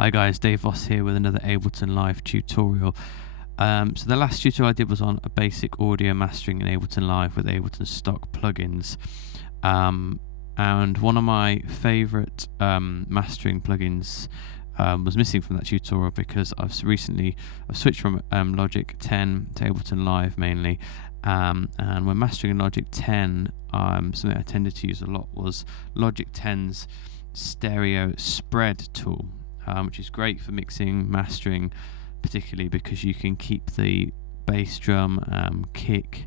Hi guys, Dave Voss here with another Ableton Live tutorial. So the last tutorial I did was on a basic audio mastering in Ableton Live with Ableton stock plugins. And one of my favourite mastering plugins was missing from that tutorial because I've switched from Logic 10 to Ableton Live mainly. And when mastering in Logic 10, something I tended to use a lot was Logic 10's stereo spread tool. Which is great for mixing, mastering, particularly because you can keep the bass drum, kick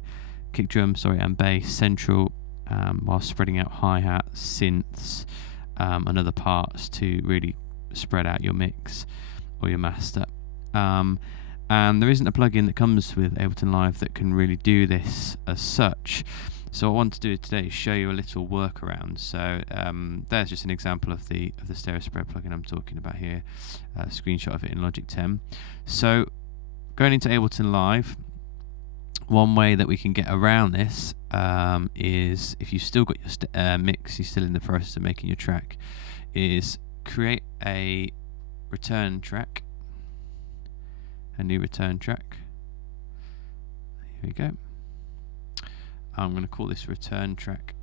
drum, and bass central while spreading out hi-hats, synths, and other parts to really spread out your mix or your master. And there isn't a plugin that comes with Ableton Live that can really do this as such. So what I want to do today is show you a little workaround. So there's just an example of the stereo spread plugin I'm talking about here, a screenshot of it in Logic 10. So going into Ableton Live, one way that we can get around this is, if you've still got your mix, you're still in the process of making your track, is create a return track, a new return track. Here we go. I'm going to call this return track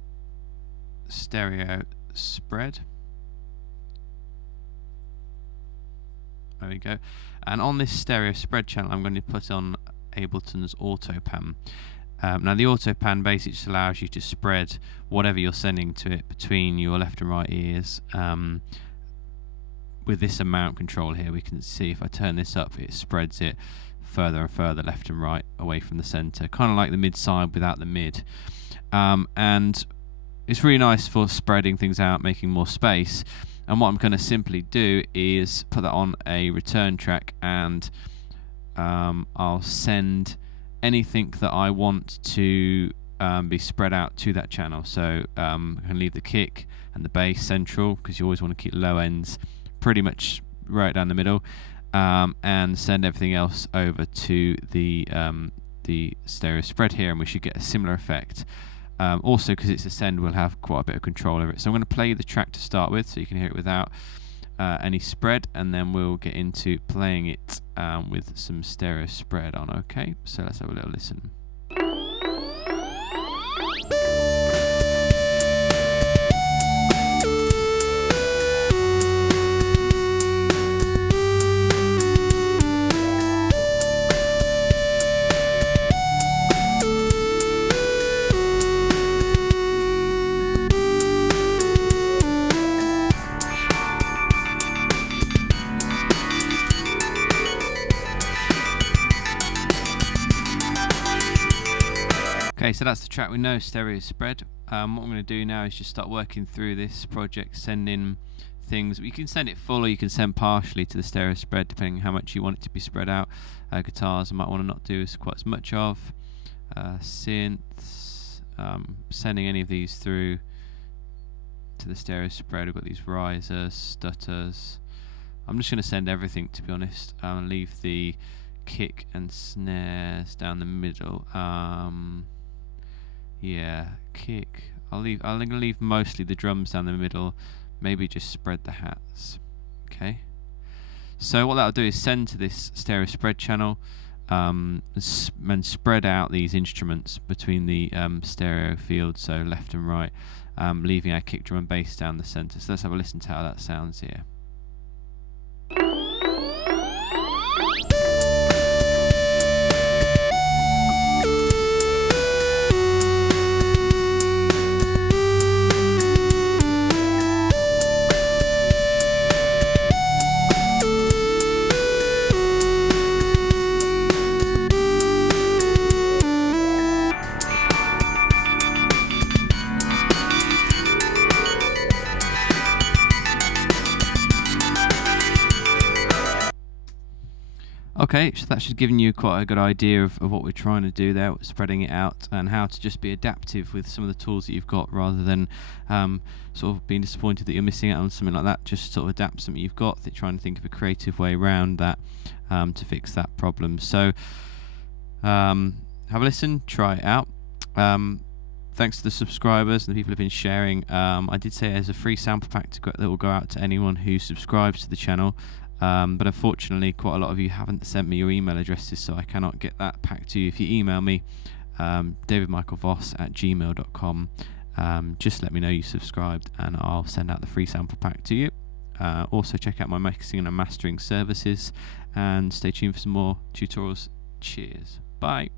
stereo spread. There we go. And on this stereo spread channel, I'm going to put on Ableton's auto pan. Now the auto pan basically just allows you to spread whatever you're sending to it between your left and right ears. With this amount control here, we can see if I turn this up, it spreads it further and further left and right away from the center, kind of like the mid side without the mid. And it's really nice for spreading things out, making more space. And what I'm going to simply do is put that on a return track, and I'll send anything that I want to be spread out to that channel. So I can leave the kick and the bass central, because you always want to keep low ends pretty much right down the middle. And send everything else over to the stereo spread here, and we should get a similar effect. Also, because it's a send, we'll have quite a bit of control over it. So I'm going to play the track to start with, so you can hear it without any spread, and then we'll get into playing it with some stereo spread on. Okay, so let's have a little listen. Okay, so that's the track with no stereo spread. What I'm going to do now is just start working through this project, sending things. You can send it full or you can send partially to the stereo spread, depending on how much you want it to be spread out. Guitars I might want to not do quite as much of. Synths, sending any of these through to the stereo spread. We've got these risers, stutters. I'm just going to send everything, to be honest. Leave the kick and snares down the middle. Yeah, kick. I'm going to leave mostly the drums down the middle. Maybe just spread the hats. Okay. So what that'll do is send to this stereo spread channel, and spread out these instruments between the stereo fields, so left and right, leaving our kick drum and bass down the center. So let's have a listen to how that sounds here. Okay, so that should have given you quite a good idea of what we're trying to do there, spreading it out, and how to just be adaptive with some of the tools that you've got, rather than sort of being disappointed that you're missing out on something like that. Just sort of adapt something you've got, trying to think of a creative way around that to fix that problem. So have a listen, try it out. Thanks to the subscribers and the people who've been sharing. I did say there's a free sample pack that will go out to anyone who subscribes to the channel. but unfortunately quite a lot of you haven't sent me your email addresses, so I cannot get that pack to you. If you email me, davidmichaelvoss@gmail.com, just let me know you subscribed and I'll send out the free sample pack to you. Also check out my mixing and mastering services, and stay tuned for some more tutorials. Cheers. Bye.